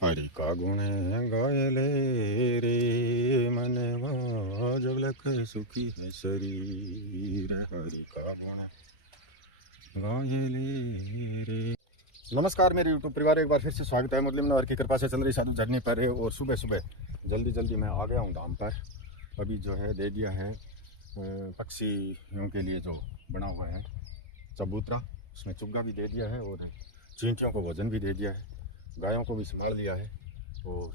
हरि का गुण गायले रे मनवा जब लख सुखी है शरीर हरि का गुण गायले रे। नमस्कार मेरे यूट्यूब परिवार, एक बार फिर से स्वागत है। मुस्लिम नवर की कृपा से चंद्री साधु झरने पर है और सुबह सुबह जल्दी मैं आ गया हूँ धाम पर। अभी जो है दे दिया है पक्षियों के लिए जो बना हुआ है चबूतरा, उसमें चुग्गा भी दे दिया है और चींटियों को भोजन भी दे दिया है, गायों को भी संभाल लिया है। और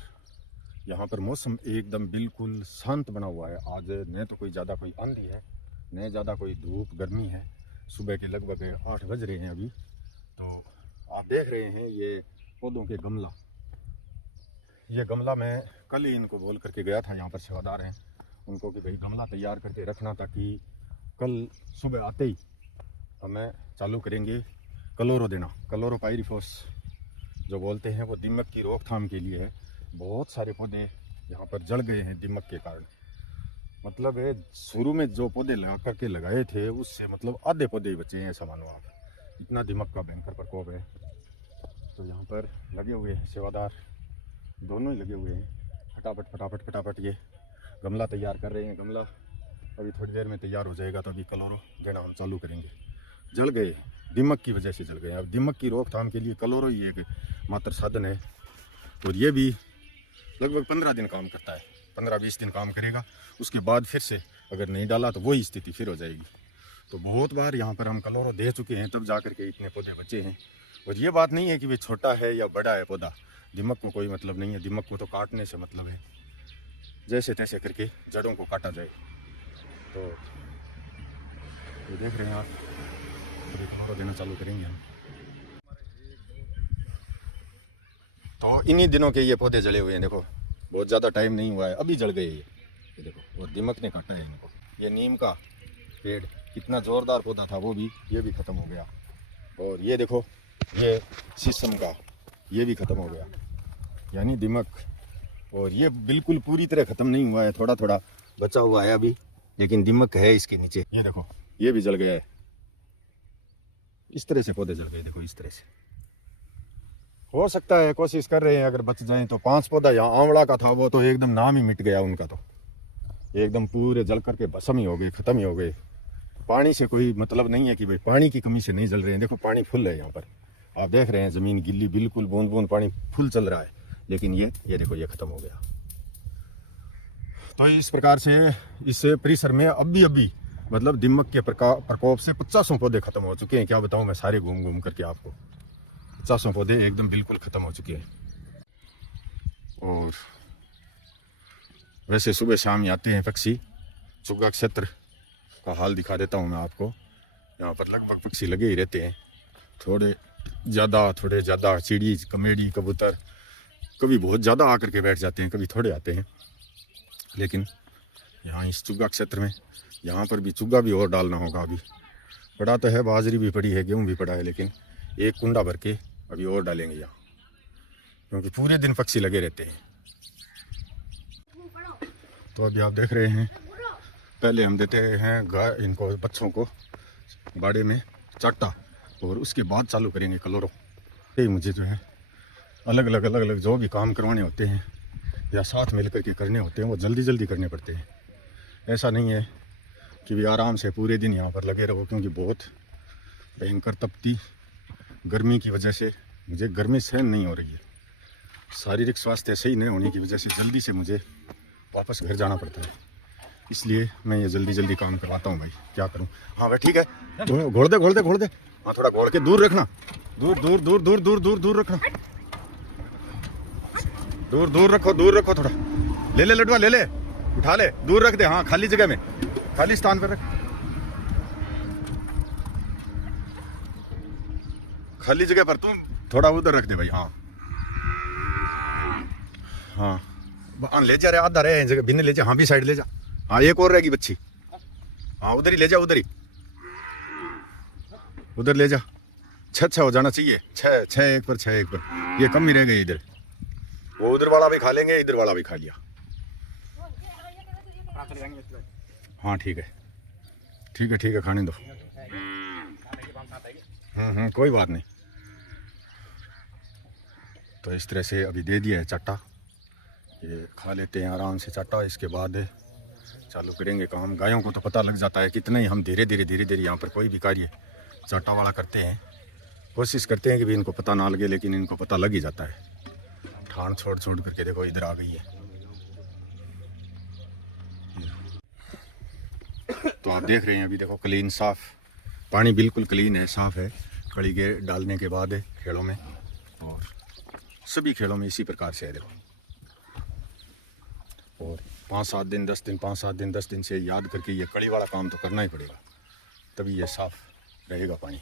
यहाँ पर मौसम एकदम बिल्कुल शांत बना हुआ है। आज न तो कोई ज़्यादा कोई आंधी है, न ज़्यादा कोई धूप गर्मी है। सुबह के लगभग 8 बज रहे हैं अभी। तो आप देख रहे हैं ये पौधों के गमला, ये गमला मैं कल ही इनको बोल करके गया था। यहाँ पर सेवादार हैं उनको कि भाई गमला तैयार करके रखना, ताकि कल सुबह आते ही हमें चालू करेंगे क्लोरो देना। क्लोरोपाइरिफॉस जो बोलते हैं वो दीमक की रोकथाम के लिए है। बहुत सारे पौधे यहाँ पर जल गए हैं दीमक के कारण। मतलब है शुरू में जो पौधे लगा करके लगाए थे उससे मतलब आधे पौधे ही बचे हैं, ऐसा मानो आप। इतना दीमक का भयंकर प्रकोप है। तो यहाँ पर लगे हुए हैं सेवादार, दोनों ही लगे हुए हैं। फटाफट ये गमला तैयार कर रहे हैं। गमला अभी थोड़ी देर में तैयार हो जाएगा, तो अभी क्लोरो देना हम चालू करेंगे। जल गए, दीमक की वजह से जल गए। अब दीमक की रोकथाम के लिए क्लोरो ही एक मात्र साधन है, और ये भी लगभग 15 दिन काम करता है। 15-20 दिन काम करेगा, उसके बाद फिर से अगर नहीं डाला तो वही स्थिति फिर हो जाएगी। तो बहुत बार यहाँ पर हम क्लोरो दे चुके हैं, तब जा कर के इतने पौधे बचे हैं। और ये बात नहीं है कि वे छोटा है या बड़ा है पौधा, दीमक को कोई मतलब नहीं है। दीमक को तो काटने से मतलब है, जैसे तैसे करके जड़ों को काटा जाए। तो ये देख रहे हैं आप, तो क्लोरो देना चालू करेंगे हम। तो इन्हीं दिनों के ये पौधे जले हुए हैं, देखो बहुत ज़्यादा टाइम नहीं हुआ है, अभी जल गए ये देखो। और दीमक ने काटा है इनको। ये नीम का पेड़ कितना ज़ोरदार पौधा था, वो भी ये भी ख़त्म हो गया। और ये देखो ये शीशम का, ये भी ख़त्म हो गया, यानी दीमक। और ये बिल्कुल पूरी तरह ख़त्म नहीं हुआ है, थोड़ा थोड़ा बचा हुआ है अभी, लेकिन दीमक है इसके नीचे। ये देखो ये भी जल गया है। इस तरह से पौधे जल गए, देखो इस तरह से। हो सकता है, कोशिश कर रहे हैं अगर बच जाएं तो। 5 पौधा यहाँ आंवला का था, वो तो एकदम नाम ही मिट गया उनका, तो एकदम पूरे जल करके भस्म ही हो गए, ख़त्म ही हो गए। पानी से कोई मतलब नहीं है कि भाई पानी की कमी से नहीं जल रहे हैं। देखो पानी फुल है यहाँ पर, आप देख रहे हैं ज़मीन गिल्ली, बिल्कुल बूंद बूंद पानी फुल चल रहा है। लेकिन ये देखो ये ख़त्म हो गया। तो इस प्रकार से इस परिसर में अभी मतलब दीमक के प्रकोप से 50 पौधे खत्म हो चुके हैं। क्या बताऊं मैं, सारे घूम करके आपको। 50 पौधे एकदम बिल्कुल ख़त्म हो चुके हैं। और वैसे सुबह शाम ही आते हैं पक्षी। चुग्गा क्षेत्र का हाल दिखा देता हूँ मैं आपको। यहाँ पर लगभग पक्षी लगे ही रहते हैं, थोड़े ज़्यादा चिड़ी, कमेडी, कबूतर कभी बहुत ज़्यादा आकर के बैठ जाते हैं, कभी थोड़े आते हैं। लेकिन यहाँ इस चुग्गा क्षेत्र में, यहाँ पर भी चुग्गा भी और डालना होगा। अभी पड़ा तो है, बाजरी भी पड़ी है, गेहूँ भी पड़ा है, लेकिन एक कुंडा भर के अभी और डालेंगे यहाँ, क्योंकि पूरे दिन पक्षी लगे रहते हैं। तो अभी आप देख रहे हैं, पहले हम देते हैं गाय इनको, बच्चों को बाड़े में चाटा, और उसके बाद चालू करेंगे क्लोरो। ये मुझे जो है अलग अलग जो भी काम करवाने होते हैं या साथ मिल कर के करने होते हैं, वो जल्दी करने पड़ते हैं। ऐसा नहीं है कि भी आराम से पूरे दिन यहाँ पर लगे रहो, क्योंकि बहुत भयंकर तपती गर्मी की वजह से मुझे गर्मी सहन नहीं हो रही है। शारीरिक स्वास्थ्य सही नहीं होने की वजह से जल्दी से मुझे वापस घर जाना पड़ता है, इसलिए मैं ये जल्दी काम करवाता हूँ भाई, क्या करूँ। हाँ भाई ठीक है, घोड़ दे। हाँ थोड़ा घोड़ के दूर रखना, दूर रखना, दूर रखो थोड़ा। ले लडवा, ले उठा ले, दूर रख दे। हाँ खाली जगह में, खाली स्थान पर रख, खाली जगह पर तुम थोड़ा उधर रख दे भाई। हाँ ले जा रहे, आधा रहे जगह भिन्न ले जा। हाँ भी साइड ले जा। हाँ एक और रहेगी बच्ची, हाँ उधर ही ले जा, उधर ले जा। 6 हो जाना चाहिए, 6 एक पर। ये कम ही रह गई इधर, वो उधर वाला भी खा लेंगे, इधर वाला भी खा लिया। हाँ ठीक है, खाने दो। कोई बात नहीं। तो इस तरह से अभी दे दिया है चाटा, ये खा लेते हैं आराम से चाटा। इसके बाद चालू करेंगे काम। गायों को तो पता लग जाता है, कितना ही हम धीरे धीरे यहाँ पर कोई भी कार्य चाटा वाला करते हैं, कोशिश करते हैं कि भी इनको पता ना लगे, लेकिन इनको पता लग ही जाता है। ठाण छोड़ करके देखो इधर आ गई है। तो आप देख रहे हैं अभी देखो क्लीन साफ पानी, बिल्कुल क्लीन है, साफ है। कड़ी के डालने के बाद खेलों में, और सभी खेलों में इसी प्रकार से है देखो। और 5-7 दिन 10 दिन 5-7 दिन 10 दिन से याद करके ये कड़ी वाला काम तो करना ही पड़ेगा, तभी ये साफ रहेगा पानी।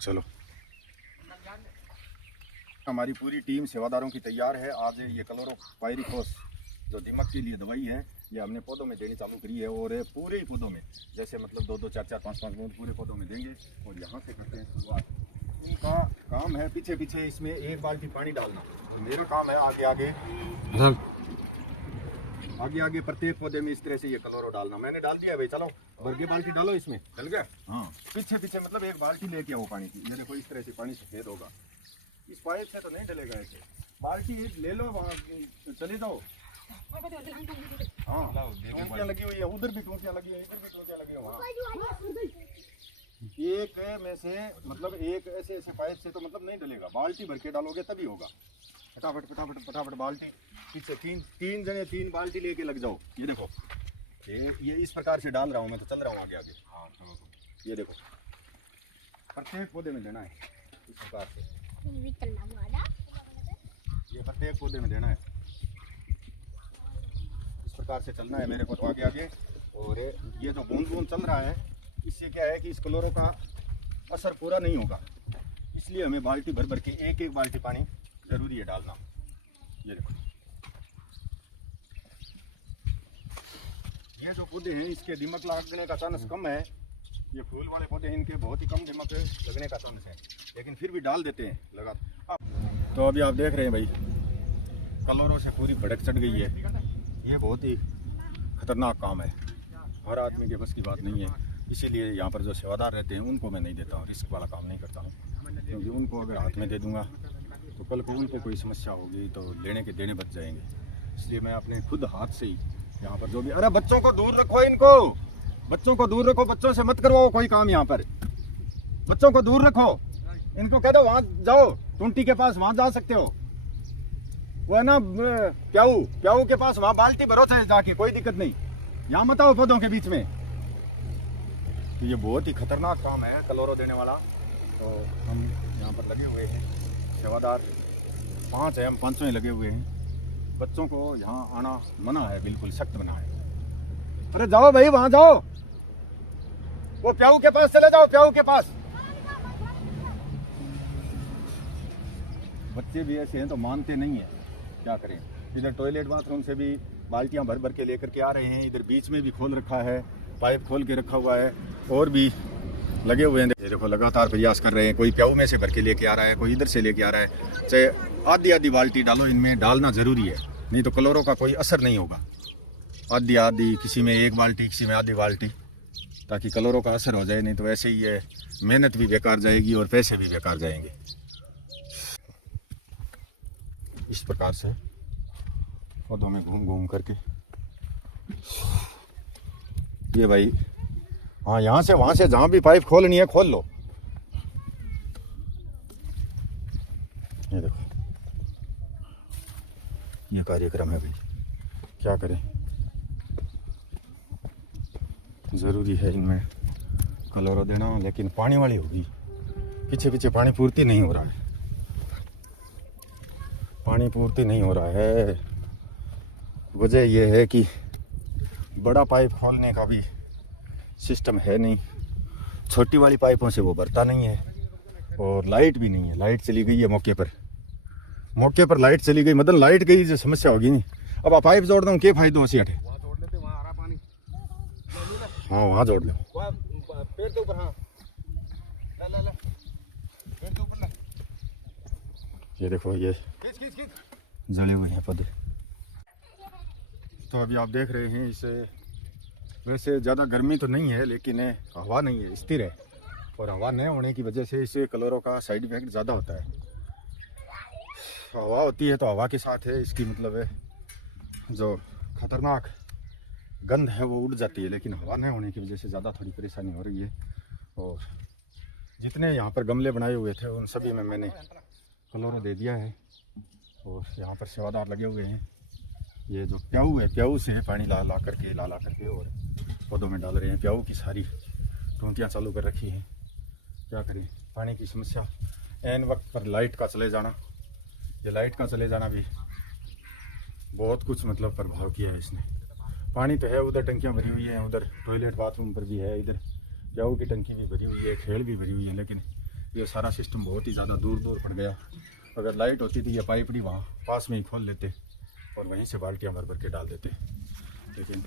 चलो, हमारी पूरी टीम सेवादारों की तैयार है। आज ये क्लोरोपाइरिफॉस जो दीमक के लिए दवाई है, ये हमने पौधों में देनी चालू करी है। और पूरे ही पौधों में, जैसे मतलब 2-2 4-4 5-5 बूंद पूरे पौधों में देंगे। और यहाँ से करते हैं शुरुआत। इनका काम है पीछे इसमें 1 बाल्टी पानी डालना, और मेरा काम है आगे प्रत्येक पौधे में इस तरह से ये क्लोरो डालना। मैंने डाल दिया भाई, चलो भर के बाल्टी डालो इसमें, चल गया। हाँ, पीछे मतलब 1 बाल्टी लेके आओ पानी की। ये देखो इस तरह से पानी सफेद होगा, इस पाइप से तो नहीं डलेगा ऐसे। बाल्टी ले लो, वहाँ चले जाओ। हाँ, टूटियाँ लगी हुई है, उधर भी टूटियाँ लगी है, इधर भी टूटियाँ लगी है। वहाँ एक में से मतलब एक ऐसे पाइप से तो मतलब नहीं डलेगा, बाल्टी भर के डालोगे तभी होगा। फटाफट बाल्टी पीछे 3 जने 3 बाल्टी लेके लग जाओ। ये देखो ये इस प्रकार से डाल रहा हूँ मैं, तो चल रहा हूँ आगे। हाँ, ये देखो प्रत्येक पौधे में देना है इस प्रकार से, ये प्रत्येक पौधे में देना है, इस प्रकार से चलना है मेरे को तो आगे। और ये जो बूंद चल रहा है, इससे क्या है कि इस क्लोरो का असर पूरा नहीं होगा, इसलिए हमें बाल्टी भर के एक बाल्टी पानी जरूरी है डालना। ये देखो ये जो पौधे हैं, इसके दीमक लगने का चांस कम है। ये फूल वाले पौधे हैं, इनके बहुत ही कम दीमक लगने का चांस है, लेकिन फिर भी डाल देते हैं लगातार। तो अभी आप देख रहे हैं भाई, क्लोरो से पूरी भड़क चढ़ गई है। ये बहुत ही खतरनाक काम है, हर आदमी के बस की बात नहीं है। इसीलिए यहाँ पर जो सेवादार रहते हैं उनको मैं नहीं देता हूँ, रिस्क वाला काम नहीं करता हूँ। क्योंकि उनको अगर हाथ में दे दूँगा तो कल को उनको कोई समस्या होगी तो लेने के देने बच जाएंगे। इसलिए मैं अपने खुद हाथ से ही यहाँ पर जो भी, अरे बच्चों को दूर रखो, इनको बच्चों को दूर रखो, बच्चों से मत करवाओ कोई काम। यहाँ पर बच्चों को दूर रखो, इनको कह दो वहाँ जाओ, टूंटी के पास वहाँ जा सकते हो। वो है ना प्याऊ के पास, वहाँ बाल्टी भरो चाहे जाके, कोई दिक्कत नहीं। यहाँ मत आओ पौधों के बीच में। तो ये बहुत ही खतरनाक काम है क्लोरो देने वाला। तो हम यहाँ पर लगे हुए हैं, सेवादार 5 है, हम 5 ही लगे हुए हैं। बच्चों को यहाँ आना मना है, बिल्कुल सख्त मना है। अरे जाओ भाई, वहाँ जाओ, वो प्याऊ के पास चले जाओ, प्याऊ के पास। बच्चे भी ऐसे हैं तो मानते नहीं है, क्या करें। इधर टॉयलेट बाथरूम से भी बाल्टियां भर के लेकर के आ रहे हैं, इधर बीच में भी खोल रखा है, पाइप खोल के रखा हुआ है, और भी लगे हुए हैं। ये देखो लगातार प्रयास कर रहे हैं, कोई प्याऊ में से भर के लेके आ रहा है, कोई इधर से लेके आ रहा है। चाहे आधी बाल्टी डालो, इनमें डालना ज़रूरी है, नहीं तो क्लोरो का कोई असर नहीं होगा। आधी किसी में 1 बाल्टी, किसी में आधी बाल्टी, ताकि क्लोरो का असर हो जाए। नहीं तो ऐसे ही ये मेहनत भी बेकार जाएगी और पैसे भी बेकार जाएंगे। इस प्रकार से पौधों में घूम करके ये भाई, हाँ, यहाँ से वहाँ से जहाँ भी पाइप खोलनी है खोल लो। ये देखो ये कार्यक्रम है भाई, क्या करें, ज़रूरी है इनमें क्लोरो देना। लेकिन पानी वाली होगी, पीछे पानी पूर्ति नहीं हो रहा है, पानी पूर्ति नहीं हो रहा है। वजह यह है कि बड़ा पाइप खोलने का भी सिस्टम है नहीं, छोटी वाली पाइपों से वो भरता नहीं है, और लाइट भी नहीं है। लाइट चली गई है मौके पर लाइट चली गई। मतलब लाइट गई जो समस्या होगी नहीं। अब आप पाइप जोड़ दो, क्या फायदा हो हटे। हाँ, वहाँ जोड़ लो, पेड़ के ऊपर। हाँ, पेड़ के ऊपर। ये देखो ये जले हुए हैं पौधे। तो अभी आप देख रहे हैं, इसे वैसे ज़्यादा गर्मी तो नहीं है, लेकिन हवा नहीं है, स्थिर है। और हवा न होने की वजह से इसे क्लोरो का साइड इफेक्ट ज़्यादा होता है। हवा होती है तो हवा के साथ है इसकी मतलब है जो खतरनाक गंध है वो उड़ जाती है, लेकिन हवा न होने की वजह से ज़्यादा थोड़ी परेशानी हो रही है। और जितने यहाँ पर गमले बनाए हुए थे उन सभी में मैंने क्लोरो दे दिया है। और यहाँ पर सेवादार लगे हुए हैं, ये जो प्याऊ है प्याऊ से पानी ला करके और पौधों में डाल रहे हैं। प्याऊ की सारी टूंटियाँ चालू कर रखी हैं। क्या करें, पानी की समस्या, ऐन वक्त पर लाइट का चले जाना, ये लाइट का चले जाना भी बहुत कुछ मतलब प्रभाव किया है इसने। पानी तो है, उधर टंकियाँ भरी हुई हैं, उधर टॉयलेट बाथरूम पर भी है, इधर प्याऊ की टंकी भी भरी हुई है, खेल भी भरी हुई है, लेकिन ये सारा सिस्टम बहुत ही ज़्यादा दूर पड़ गया। अगर लाइट होती थी ये पाइपड़ी वहाँ पास में ही खोल लेते और वहीं से बाल्टियाँ भर के डाल देते, लेकिन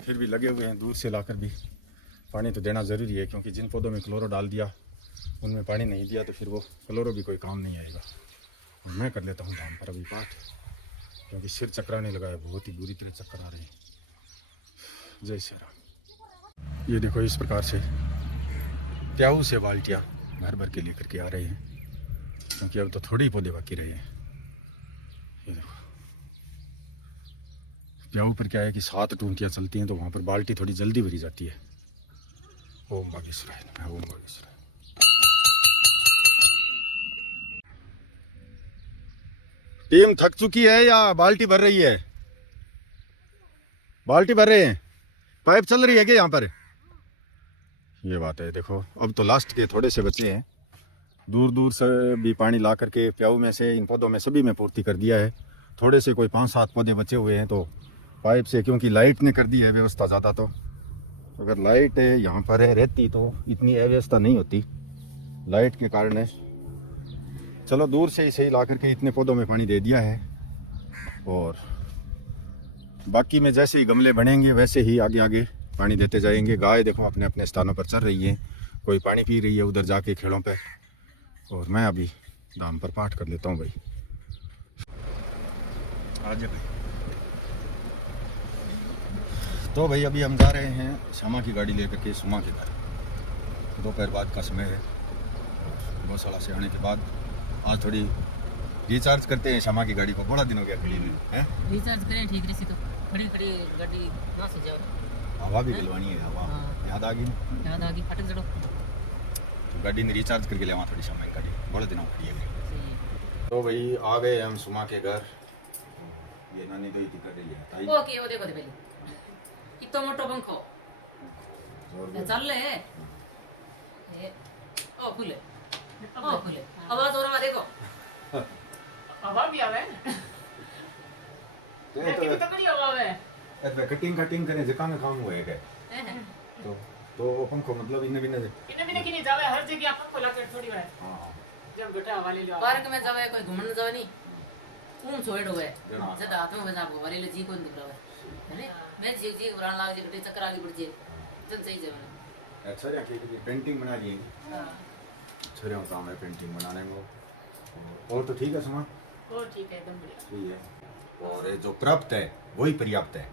फिर भी लगे हुए हैं। दूर से लाकर भी पानी तो देना ज़रूरी है, क्योंकि जिन पौधों में क्लोरो डाल दिया उनमें पानी नहीं दिया तो फिर वो क्लोरो भी कोई काम नहीं आएगा। और मैं कर लेता हूँ धाम पर अभी पाठ, क्योंकि सिर चकराने लगा है, बहुत ही बुरी तरह चक्कर आ रहे हैं। जय श्री राम। ये देखो इस प्रकार से प्याऊ से बाल्टियाँ भर के लेकर के आ रहे हैं, क्योंकि अब तो थोड़े ही पौधे बाकी रहे हैं। ये देखो प्याऊ पर क्या है कि 7 टूंटियाँ चलती हैं तो वहाँ पर बाल्टी थोड़ी जल्दी भरी जाती है। ओम बागेश्वराय, ओम बागेश्वराय। टीम थक चुकी है या बाल्टी भर रही है? बाल्टी भर रहे हैं, पाइप चल रही है क्या यहाँ पर? ये बात है। देखो अब तो लास्ट के थोड़े से बचे हैं, दूर से भी पानी ला करके प्याऊ में से इन पौधों में सभी में पूर्ति कर दिया है। थोड़े से कोई 5-7 पौधे बचे हुए हैं तो पाइप से, क्योंकि लाइट ने कर दी है व्यवस्था ज़्यादा, तो अगर लाइट यहाँ पर है रहती तो इतनी अव्यवस्था नहीं होती। लाइट के कारण है, चलो दूर से ही सही ला करके इतने पौधों में पानी दे दिया है। और बाकी में जैसे ही गमले बनेंगे वैसे ही आगे पानी देते जाएंगे। गाय देखो अपने अपने स्थानों पर चल रही है, कोई पानी पी रही है उधर जाके खेड़ों पे। और मैं अभी धाम पर पाठ कर लेता हूँ भाई। आज भाई तो भाई अभी हम जा रहे हैं श्यामा की गाड़ी लेकर के सुमा के घर। दोपहर बाद का समय है। गौशाला से आने के बाद आज थोड़ी रिचार्ज करते हैं श्यामा की गाड़ी को। बड़ा दिन हो गया खड़ी में है, रिचार्ज करें ठीक रही तो खड़ी गाड़ी ना से जाओ। हवा भी दिलवानी है, हवा याद आ गई फटक जड़ो तो गाड़ी ने रिचार्ज करके ले वहाँ थोड़ी श्यामा की गाड़ी बड़े दिनों खड़ी है। तो भाई आ गए हम सुमा के घर। ये नानी तो इतनी कर रही है ताई। ओके वो देखो पहले कितना मोटो पंखो चल ले ये ओ खुले आवाज हो रहा देखो हवा भी आवे देखिए तो कड़ी हवा है। अरे कटिंग करे जका में काम हुए है तो पंखो मतलब इन्ने बिन्ने की नहीं जावे हर जगह पंखो लाके थोड़ी है। हां जब बेटा हवा ले लो पार्क में जावे कोई घूमने जावे नहीं तुम छोड़ो है जब हाथ में बजा को वरीले जी को निकला है मैं जी बुरान लाग जी कटी चक्कर आगे बढ़ जे चल सही जावे। अच्छा या कि पेंटिंग बना ली। हां छोरे काम है पेंटिंग बनाने में। और तो ठीक है सुमा, और ठीक है एकदम बढ़िया ठीक है। और जो प्राप्त है वही पर्याप्त है।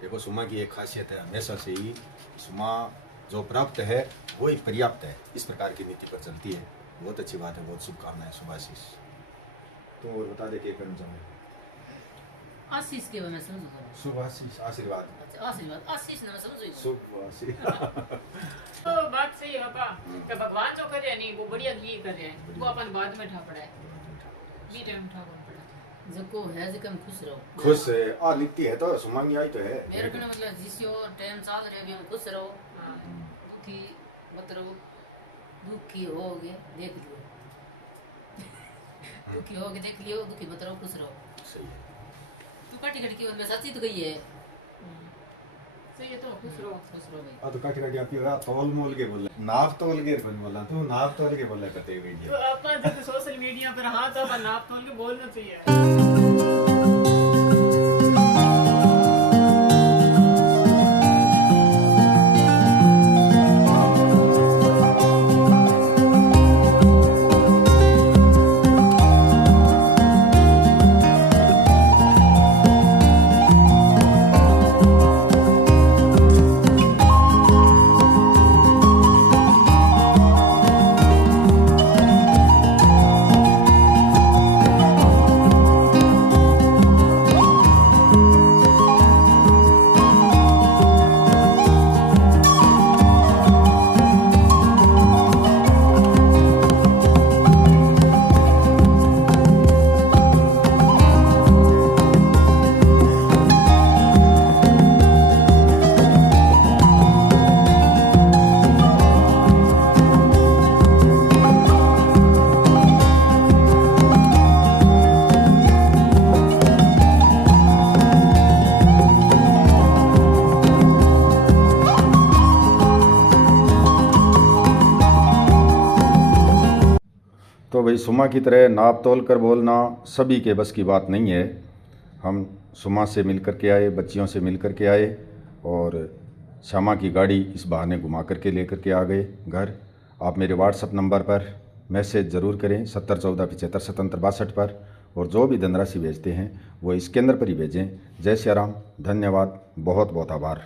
देखो सुमा की एक खासियत है, हमेशा से ही सुमा जो प्राप्त है वही पर्याप्त है, इस प्रकार की नीति पर चलती है। बहुत अच्छी बात है, बहुत शुभकामनाएं शुभाशीष। तो और बता दे क्या करना चाहूँगा। आशीष के मैं समझ शुभाशीष आशीर्वाद। अच्छा आशीर्वाद आशीष ना समझो शुभाशीष तो बात सही है पापा कि भगवान जो कर रहे हैं नहीं वो बढ़िया ये कर रहे हैं, वो अपन बाद में ठा पड़ा है ये टाइम ठा पड़ा जको है जकम खुश रहो। खुश है आ नीति है तो सुमांगी आई तो है मेरे को मतलब जिसयो टाइम चल रहे अभी हम खुश रहो। दुखी मत रहो, दुखी होगे देख लियो दुखी होगे देख लियो, दुखी मत रहो खुश रहो। सही है। तू काटी की मैं सच्ची तो गई है सही है तो खुश रहो भाई। आ तो काटी आप ये तौल मोल के बोल नाप तौल के बोला तू नाप तौल के बोला करते वीडियो तो अपन जब सोशल मीडिया पर हां तो अपन नाप तौल के बोलना चाहिए। तो भाई सुमा की तरह नाप तोल कर बोलना सभी के बस की बात नहीं है। हम सुमा से मिल कर के आए, बच्चियों से मिल कर के आए और श्यामा की गाड़ी इस बहाने घुमा कर के लेकर के आ गए घर। आप मेरे व्हाट्सअप नंबर पर मैसेज ज़रूर करें 7014757762 पर, और जो भी धनराशि भेजते हैं वो इस केंद्र पर ही भेजें। जय श्री राम, धन्यवाद, बहुत बहुत आभार।